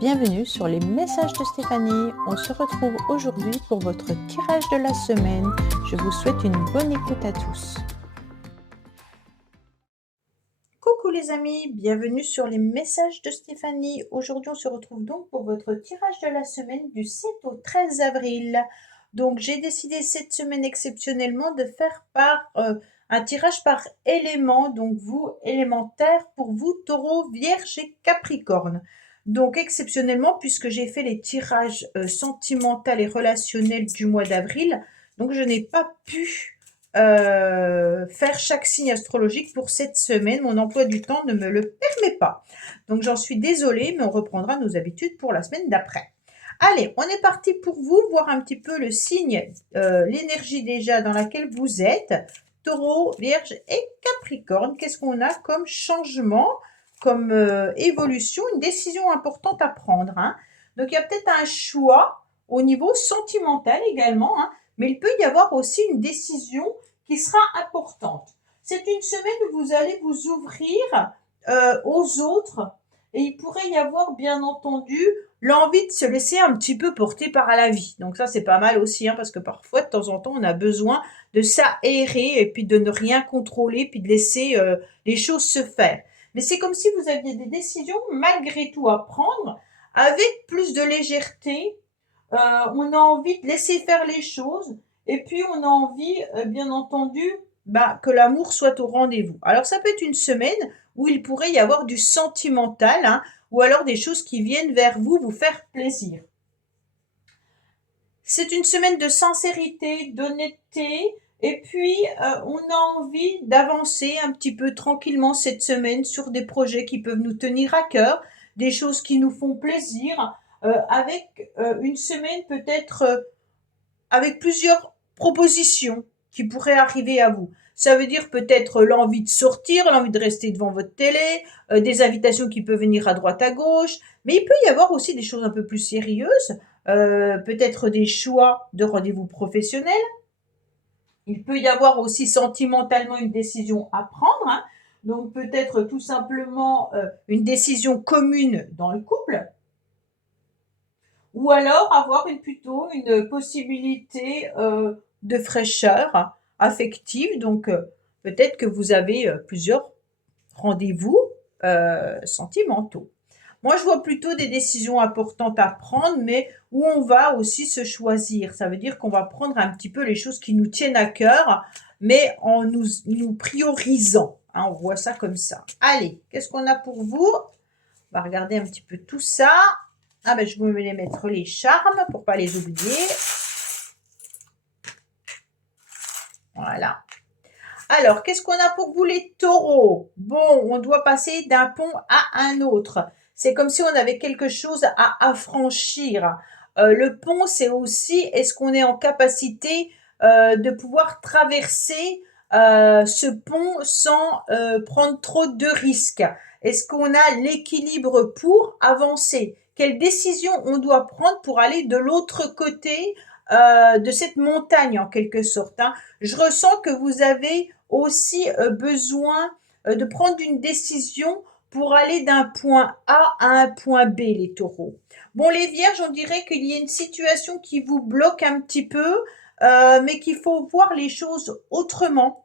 Bienvenue sur les messages de Stéphanie. On se retrouve aujourd'hui pour votre tirage de la semaine. Je vous souhaite une bonne écoute à tous. Coucou les amis, bienvenue sur les messages de Stéphanie. Aujourd'hui on se retrouve donc pour votre tirage de la semaine du 7 au 13 avril. Donc j'ai décidé cette semaine exceptionnellement de faire un tirage par élément. Donc vous, élémentaire, pour vous, Taureau, Vierge et Capricorne. Donc exceptionnellement, puisque j'ai fait les tirages sentimentaux et relationnels du mois d'avril, donc je n'ai pas pu faire chaque signe astrologique pour cette semaine. Mon emploi du temps ne me le permet pas. Donc j'en suis désolée, mais on reprendra nos habitudes pour la semaine d'après. Allez, on est parti pour vous, voir un petit peu le signe, l'énergie déjà dans laquelle vous êtes. Taureau, Vierge et Capricorne. Qu'est-ce qu'on a comme changement, comme évolution, une décision importante à prendre, hein. Donc il y a peut-être un choix au niveau sentimental également, hein, mais il peut y avoir aussi une décision qui sera importante. C'est une semaine où vous allez vous ouvrir aux autres et il pourrait y avoir bien entendu l'envie de se laisser un petit peu porter par la vie. Donc ça c'est pas mal aussi, hein, parce que parfois de temps en temps on a besoin de s'aérer et puis de ne rien contrôler puis de laisser les choses se faire. Mais c'est comme si vous aviez des décisions malgré tout à prendre avec plus de légèreté. On a envie de laisser faire les choses et puis on a envie, bien entendu, que l'amour soit au rendez-vous. Alors ça peut être une semaine où il pourrait y avoir du sentimental, hein, ou alors des choses qui viennent vers vous, vous faire plaisir. C'est une semaine de sincérité, d'honnêteté, et puis on a envie d'avancer un petit peu tranquillement cette semaine sur des projets qui peuvent nous tenir à cœur, des choses qui nous font plaisir, avec une semaine peut-être avec plusieurs propositions qui pourraient arriver à vous. Ça veut dire peut-être l'envie de sortir, l'envie de rester devant votre télé, des invitations qui peuvent venir à droite à gauche, mais il peut y avoir aussi des choses un peu plus sérieuses, peut-être des choix de rendez-vous professionnels. Il peut y avoir aussi sentimentalement une décision à prendre, hein. Donc peut-être tout simplement une décision commune dans le couple, ou alors avoir plutôt une possibilité de fraîcheur affective. Donc peut-être que vous avez plusieurs rendez-vous sentimentaux. Moi, je vois plutôt des décisions importantes à prendre, mais où on va aussi se choisir. Ça veut dire qu'on va prendre un petit peu les choses qui nous tiennent à cœur, mais en nous priorisant, hein, on voit ça comme ça. Allez, qu'est-ce qu'on a pour vous? On va regarder un petit peu tout ça. Ah ben, je vais les mettre les charmes pour pas les oublier. Voilà. Alors, qu'est-ce qu'on a pour vous les taureaux? Bon, on doit passer d'un pont à un autre. C'est comme si on avait quelque chose à affranchir. Le pont, c'est aussi, est-ce qu'on est en capacité de pouvoir traverser ce pont sans prendre trop de risques? Est-ce qu'on a l'équilibre pour avancer? Quelle décision on doit prendre pour aller de l'autre côté de cette montagne en quelque sorte, hein? Je ressens que vous avez aussi besoin de prendre une décision pour aller d'un point A à un point B, les taureaux. Bon, les vierges, on dirait qu'il y a une situation qui vous bloque un petit peu, mais qu'il faut voir les choses autrement.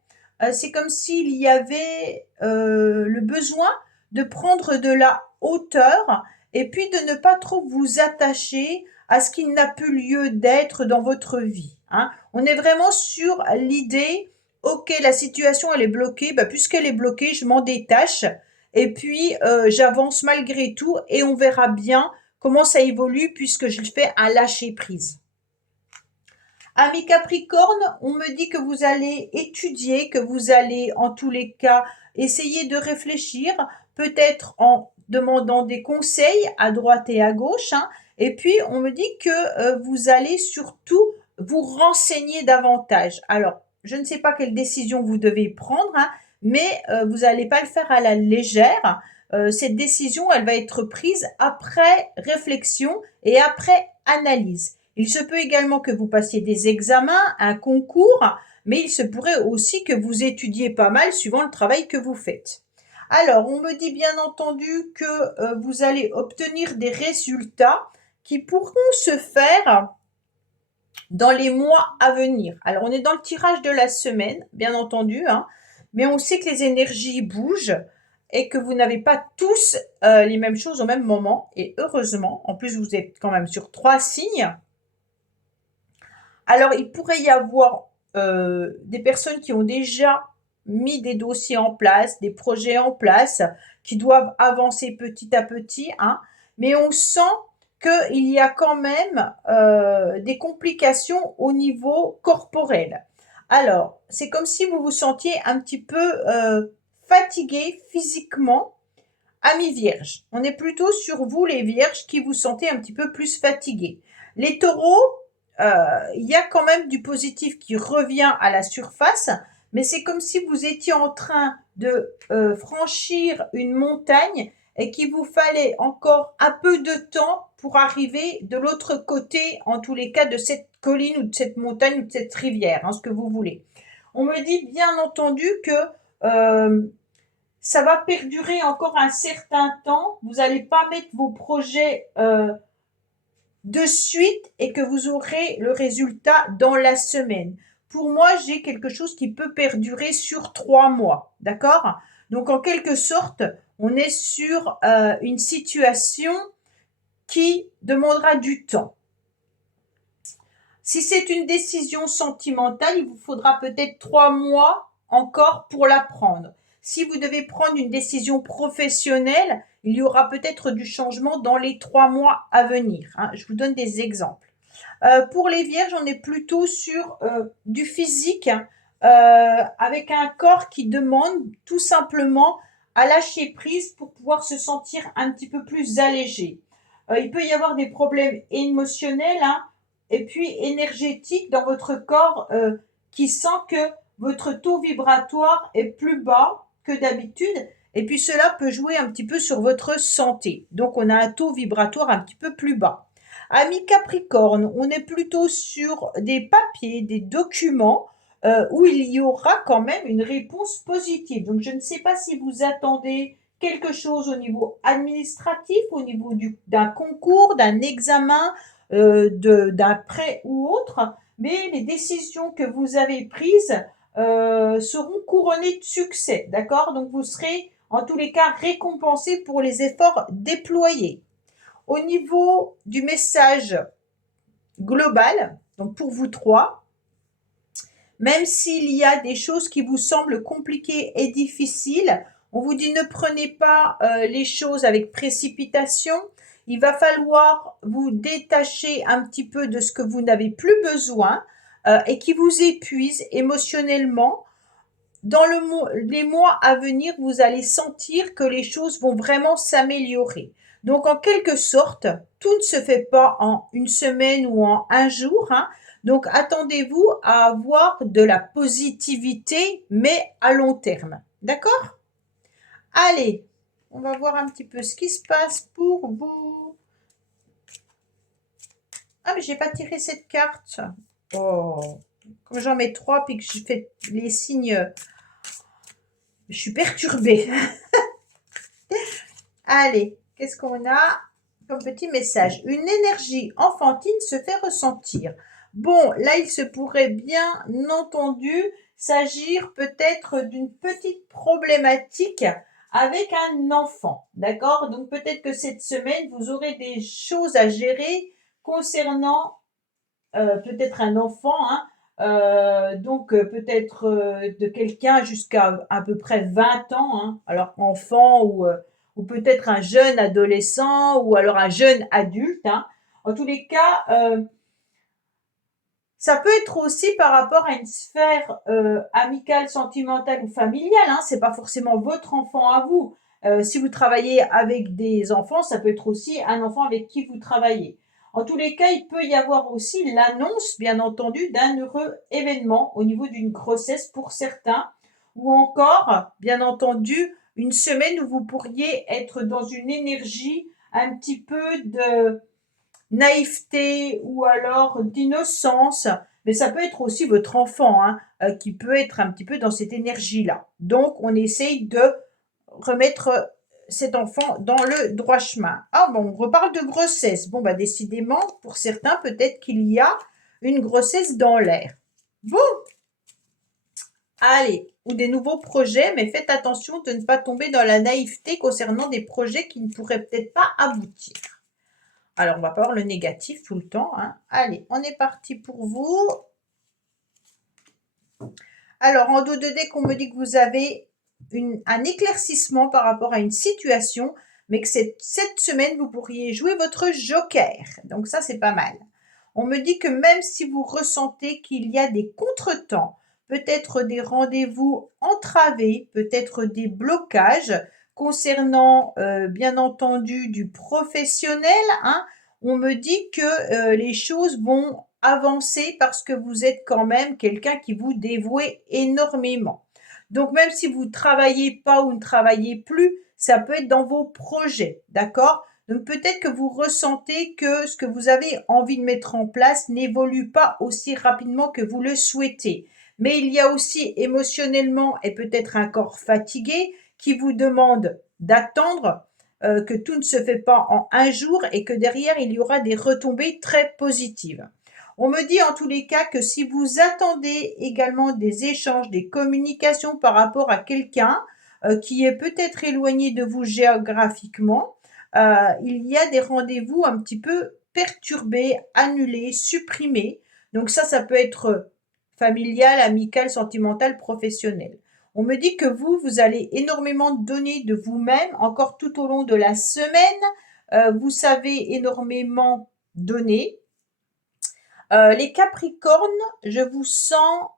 C'est comme s'il y avait le besoin de prendre de la hauteur et puis de ne pas trop vous attacher à ce qui n'a plus lieu d'être dans votre vie, hein. On est vraiment sur l'idée, ok, la situation elle est bloquée, puisqu'elle est bloquée, je m'en détache et puis j'avance malgré tout et on verra bien comment ça évolue puisque je le fais à lâcher prise. Amis Capricorne, on me dit que vous allez étudier, que vous allez en tous les cas essayer de réfléchir, peut-être en demandant des conseils à droite et à gauche, hein. Et puis on me dit que vous allez surtout vous renseigner davantage. Alors, je ne sais pas quelle décision vous devez prendre, hein, mais vous n'allez pas le faire à la légère. Cette décision, elle va être prise après réflexion et après analyse. Il se peut également que vous passiez des examens, un concours, mais il se pourrait aussi que vous étudiez pas mal suivant le travail que vous faites. Alors, on me dit bien entendu que vous allez obtenir des résultats qui pourront se faire dans les mois à venir. Alors, on est dans le tirage de la semaine, bien entendu, hein, mais on sait que les énergies bougent et que vous n'avez pas tous les mêmes choses au même moment. Et heureusement, en plus, vous êtes quand même sur 3 signes. Alors, il pourrait y avoir des personnes qui ont déjà mis des dossiers en place, des projets en place, qui doivent avancer petit à petit, hein, mais on sent qu'il y a quand même des complications au niveau corporel. Alors, c'est comme si vous vous sentiez un petit peu fatigué physiquement à mi-vierge. On est plutôt sur vous, les vierges, qui vous sentez un petit peu plus fatigué. Les taureaux, il y a quand même du positif qui revient à la surface, mais c'est comme si vous étiez en train de franchir une montagne et qu'il vous fallait encore un peu de temps pour arriver de l'autre côté, en tous les cas, de cette colline ou de cette montagne ou de cette rivière, hein, ce que vous voulez. On me dit bien entendu que ça va perdurer encore un certain temps. Vous n'allez pas mettre vos projets de suite et que vous aurez le résultat dans la semaine. Pour moi, j'ai quelque chose qui peut perdurer sur 3 mois. D'accord? Donc, en quelque sorte, on est sur une situation qui demandera du temps. Si c'est une décision sentimentale, il vous faudra peut-être 3 mois encore pour la prendre. Si vous devez prendre une décision professionnelle, il y aura peut-être du changement dans les 3 mois à venir, hein. Je vous donne des exemples. Pour les vierges, on est plutôt sur du physique, avec un corps qui demande tout simplement à lâcher prise pour pouvoir se sentir un petit peu plus allégé. Il peut y avoir des problèmes émotionnels, hein, et puis énergétiques dans votre corps qui sent que votre taux vibratoire est plus bas que d'habitude. Et puis cela peut jouer un petit peu sur votre santé. Donc on a un taux vibratoire un petit peu plus bas. Ami Capricorne, on est plutôt sur des papiers, des documents où il y aura quand même une réponse positive. Donc je ne sais pas si vous attendez quelque chose au niveau administratif, au niveau d'un concours, d'un examen, d'un prêt ou autre, mais les décisions que vous avez prises seront couronnées de succès, d'accord? Donc vous serez en tous les cas récompensé pour les efforts déployés. Au niveau du message global, donc pour vous trois, même s'il y a des choses qui vous semblent compliquées et difficiles, on vous dit ne prenez pas les choses avec précipitation. Il va falloir vous détacher un petit peu de ce que vous n'avez plus besoin et qui vous épuise émotionnellement. Dans les mois à venir, vous allez sentir que les choses vont vraiment s'améliorer. Donc, en quelque sorte, tout ne se fait pas en une semaine ou en un jour, hein. Donc, attendez-vous à avoir de la positivité, mais à long terme. D'accord? Allez, on va voir un petit peu ce qui se passe pour vous. Ah, mais j'ai pas tiré cette carte. Oh, comme j'en mets 3 puis que je fais les signes, je suis perturbée. Allez, qu'est-ce qu'on a comme petit message? Une énergie enfantine se fait ressentir. Bon, là, il se pourrait bien entendu s'agir peut-être d'une petite problématique avec un enfant, d'accord? Donc peut-être que cette semaine, vous aurez des choses à gérer concernant peut-être un enfant, hein, donc peut-être de quelqu'un jusqu'à à peu près 20 ans, hein, alors enfant ou peut-être un jeune adolescent ou alors un jeune adulte, hein. En tous les cas, ça peut être aussi par rapport à une sphère amicale, sentimentale ou familiale, hein. C'est pas forcément votre enfant à vous. Si vous travaillez avec des enfants, ça peut être aussi un enfant avec qui vous travaillez. En tous les cas, il peut y avoir aussi l'annonce, bien entendu, d'un heureux événement au niveau d'une grossesse pour certains, ou encore, bien entendu, une semaine où vous pourriez être dans une énergie un petit peu de naïveté ou alors d'innocence, mais ça peut être aussi votre enfant, hein, qui peut être un petit peu dans cette énergie-là. Donc, on essaye de remettre cet enfant dans le droit chemin. Ah bon, on reparle de grossesse. Bon, bah décidément, pour certains, peut-être qu'il y a une grossesse dans l'air. Bon, allez, ou des nouveaux projets, mais faites attention de ne pas tomber dans la naïveté concernant des projets qui ne pourraient peut-être pas aboutir. Alors, on va pas voir le négatif tout le temps, hein. Allez, on est parti pour vous. Alors, en dos de deck, on me dit que vous avez un éclaircissement par rapport à une situation, mais que cette semaine, vous pourriez jouer votre joker. Donc ça, c'est pas mal. On me dit que même si vous ressentez qu'il y a des contretemps, peut-être des rendez-vous entravés, peut-être des blocages concernant, bien entendu, du professionnel, hein, on me dit que les choses vont avancer parce que vous êtes quand même quelqu'un qui vous dévoue énormément. Donc, même si vous ne travaillez pas ou ne travaillez plus, ça peut être dans vos projets, d'accord? Donc, peut-être que vous ressentez que ce que vous avez envie de mettre en place n'évolue pas aussi rapidement que vous le souhaitez. Mais il y a aussi émotionnellement et peut-être un corps fatigué qui vous demande d'attendre que tout ne se fait pas en un jour et que derrière, il y aura des retombées très positives. On me dit en tous les cas que si vous attendez également des échanges, des communications par rapport à quelqu'un qui est peut-être éloigné de vous géographiquement, il y a des rendez-vous un petit peu perturbés, annulés, supprimés. Donc ça peut être familial, amical, sentimental, professionnel. On me dit que vous allez énormément donner de vous-même encore tout au long de la semaine. Vous savez énormément donner. Les Capricornes, je vous sens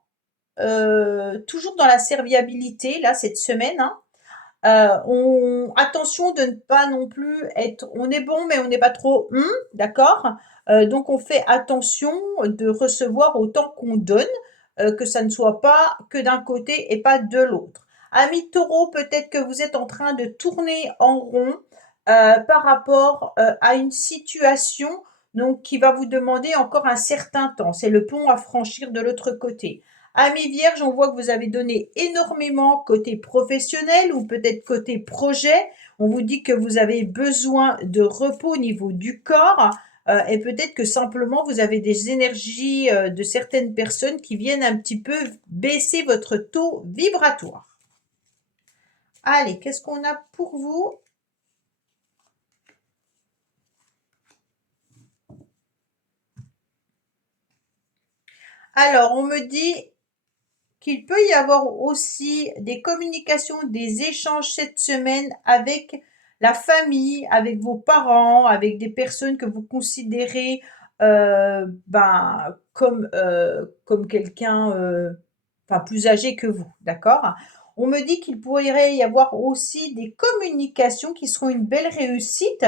toujours dans la serviabilité, là, cette semaine, hein. Attention de ne pas non plus être, on est bon, mais on n'est pas trop, d'accord? Donc, on fait attention de recevoir autant qu'on donne, que ça ne soit pas que d'un côté et pas de l'autre. Amis taureaux, peut-être que vous êtes en train de tourner en rond par rapport à une situation donc, qui va vous demander encore un certain temps. C'est le pont à franchir de l'autre côté. Amis vierges, on voit que vous avez donné énormément côté professionnel ou peut-être côté projet. On vous dit que vous avez besoin de repos au niveau du corps et peut-être que simplement vous avez des énergies de certaines personnes qui viennent un petit peu baisser votre taux vibratoire. Allez, qu'est-ce qu'on a pour vous? Alors, on me dit qu'il peut y avoir aussi des communications, des échanges cette semaine avec la famille, avec vos parents, avec des personnes que vous considérez comme quelqu'un enfin, plus âgé que vous, d'accord? On me dit qu'il pourrait y avoir aussi des communications qui seront une belle réussite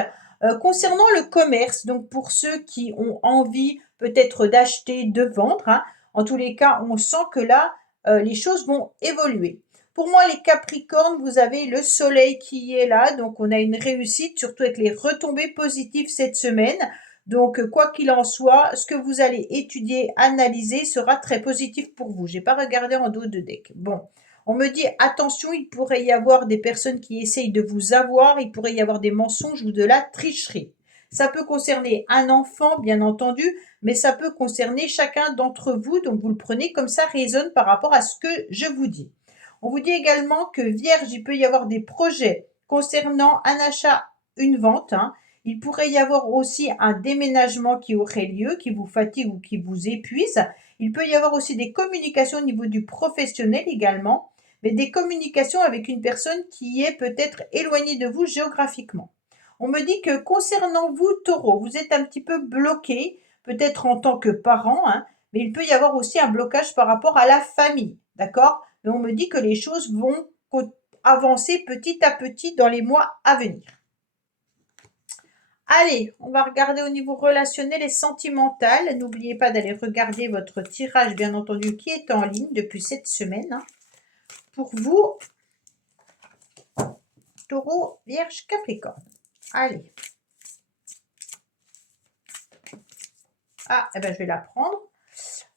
concernant le commerce. Donc pour ceux qui ont envie peut-être d'acheter, de vendre, hein, en tous les cas, on sent que là, les choses vont évoluer. Pour moi, les Capricornes, vous avez le soleil qui est là, donc on a une réussite, surtout avec les retombées positives cette semaine. Donc, quoi qu'il en soit, ce que vous allez étudier, analyser sera très positif pour vous. J'ai pas regardé en dos de deck. Bon, on me dit attention, il pourrait y avoir des personnes qui essayent de vous avoir, il pourrait y avoir des mensonges ou de la tricherie. Ça peut concerner un enfant, bien entendu, mais ça peut concerner chacun d'entre vous, donc vous le prenez comme ça résonne par rapport à ce que je vous dis. On vous dit également que Vierge, il peut y avoir des projets concernant un achat, une vente, hein. Il pourrait y avoir aussi un déménagement qui aurait lieu, qui vous fatigue ou qui vous épuise. Il peut y avoir aussi des communications au niveau du professionnel également, mais des communications avec une personne qui est peut-être éloignée de vous géographiquement. On me dit que concernant vous, Taureau, vous êtes un petit peu bloqué, peut-être en tant que parent, hein, mais il peut y avoir aussi un blocage par rapport à la famille, d'accord? Mais on me dit que les choses vont avancer petit à petit dans les mois à venir. Allez, on va regarder au niveau relationnel et sentimental. N'oubliez pas d'aller regarder votre tirage, bien entendu, qui est en ligne depuis cette semaine. Hein. Pour vous, Taureau, Vierge, Capricorne. Allez. Ah, eh ben, je vais la prendre.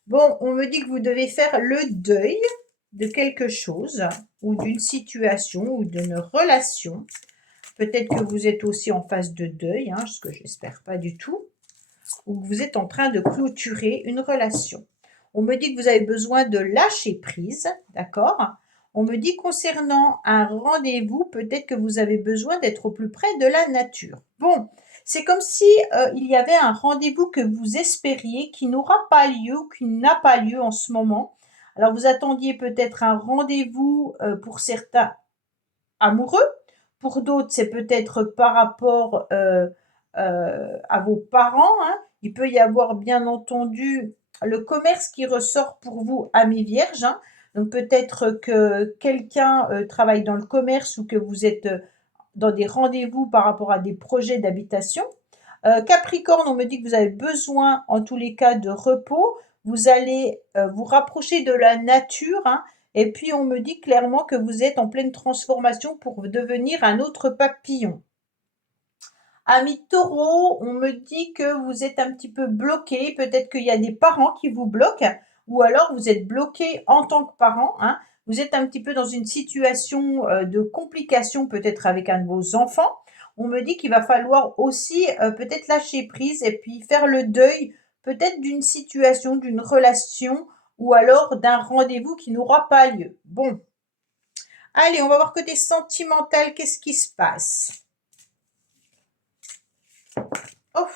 Bon, on me dit que vous devez faire le deuil de quelque chose. ou d'une situation ou d'une relation. Peut-être que vous êtes aussi en phase de deuil, hein, ce que j'espère pas du tout, ou que vous êtes en train de clôturer une relation. On me dit que vous avez besoin de lâcher prise, d'accord? On me dit concernant un rendez-vous, peut-être que vous avez besoin d'être au plus près de la nature. Bon, c'est comme si il y avait un rendez-vous que vous espériez qui n'aura pas lieu ou qui n'a pas lieu en ce moment. Alors vous attendiez peut-être un rendez-vous pour certains amoureux, pour d'autres c'est peut-être par rapport à vos parents, hein. Il peut y avoir bien entendu le commerce qui ressort pour vous, amis vierges, hein. Donc peut-être que quelqu'un travaille dans le commerce ou que vous êtes dans des rendez-vous par rapport à des projets d'habitation. Capricorne, on me dit que vous avez besoin en tous les cas de repos. Vous allez vous rapprocher de la nature, hein. Et puis on me dit clairement que vous êtes en pleine transformation pour devenir un autre papillon. Ami Taureau, on me dit que vous êtes un petit peu bloqué, peut-être qu'il y a des parents qui vous bloquent, ou alors vous êtes bloqué en tant que parent, hein. Vous êtes un petit peu dans une situation de complication peut-être avec un de vos enfants. On me dit qu'il va falloir aussi peut-être lâcher prise et puis faire le deuil peut-être d'une situation, d'une relation ou alors d'un rendez-vous qui n'aura pas lieu. Bon, allez, on va voir côté sentimental, qu'est-ce qui se passe? Oh,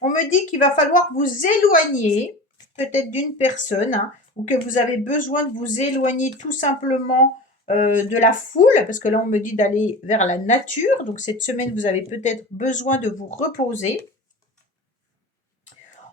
on me dit qu'il va falloir vous éloigner peut-être d'une personne, hein, ou que vous avez besoin de vous éloigner tout simplement de la foule, parce que là on me dit d'aller vers la nature, donc cette semaine vous avez peut-être besoin de vous reposer.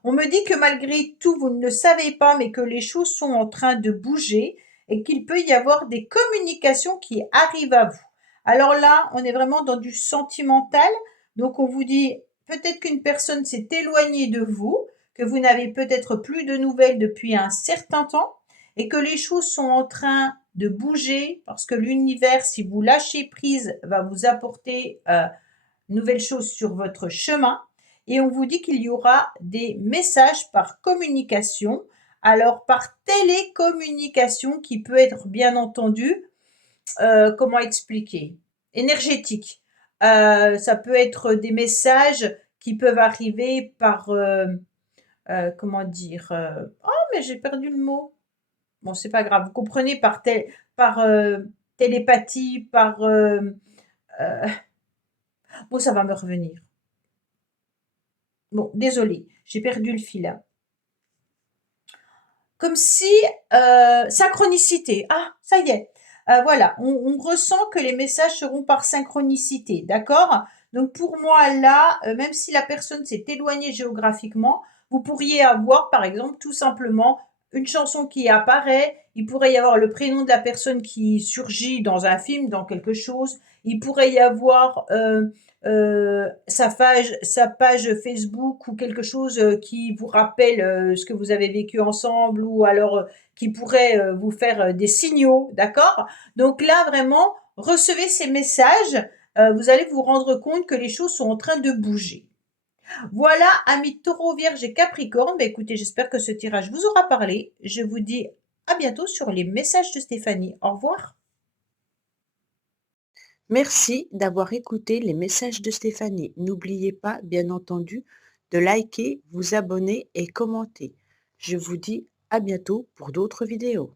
On me dit que malgré tout, vous ne le savez pas, mais que les choses sont en train de bouger et qu'il peut y avoir des communications qui arrivent à vous. Alors là, on est vraiment dans du sentimental. Donc on vous dit peut-être qu'une personne s'est éloignée de vous, que vous n'avez peut-être plus de nouvelles depuis un certain temps et que les choses sont en train de bouger parce que l'univers, si vous lâchez prise, va vous apporter nouvelles choses sur votre chemin. Et on vous dit qu'il y aura des messages par communication. Alors par télécommunication qui peut être bien entendu, comment expliquer? Énergétique. Ça peut être des messages qui peuvent arriver par, comment dire? Oh mais j'ai perdu le mot. Bon c'est pas grave, vous comprenez par, télépathie, par, heu, bon ça va me revenir. Bon, désolée, j'ai perdu le fil, hein. Comme si, synchronicité. Ah, ça y est. Voilà, on ressent que les messages seront par synchronicité, d'accord? Donc pour moi là, même si la personne s'est éloignée géographiquement, vous pourriez avoir par exemple tout simplement une chanson qui apparaît, il pourrait y avoir le prénom de la personne qui surgit dans un film, dans quelque chose, il pourrait y avoir, sa page Facebook ou quelque chose qui vous rappelle ce que vous avez vécu ensemble ou alors qui pourrait vous faire des signaux, d'accord? Donc là, vraiment, recevez ces messages, vous allez vous rendre compte que les choses sont en train de bouger. Voilà, amis Taureau, Vierge et Capricorne. Bah, écoutez, j'espère que ce tirage vous aura parlé. Je vous dis à bientôt sur les messages de Stéphanie. Au revoir. Merci d'avoir écouté les messages de Stéphanie. N'oubliez pas, bien entendu, de liker, vous abonner et commenter. Je vous dis à bientôt pour d'autres vidéos.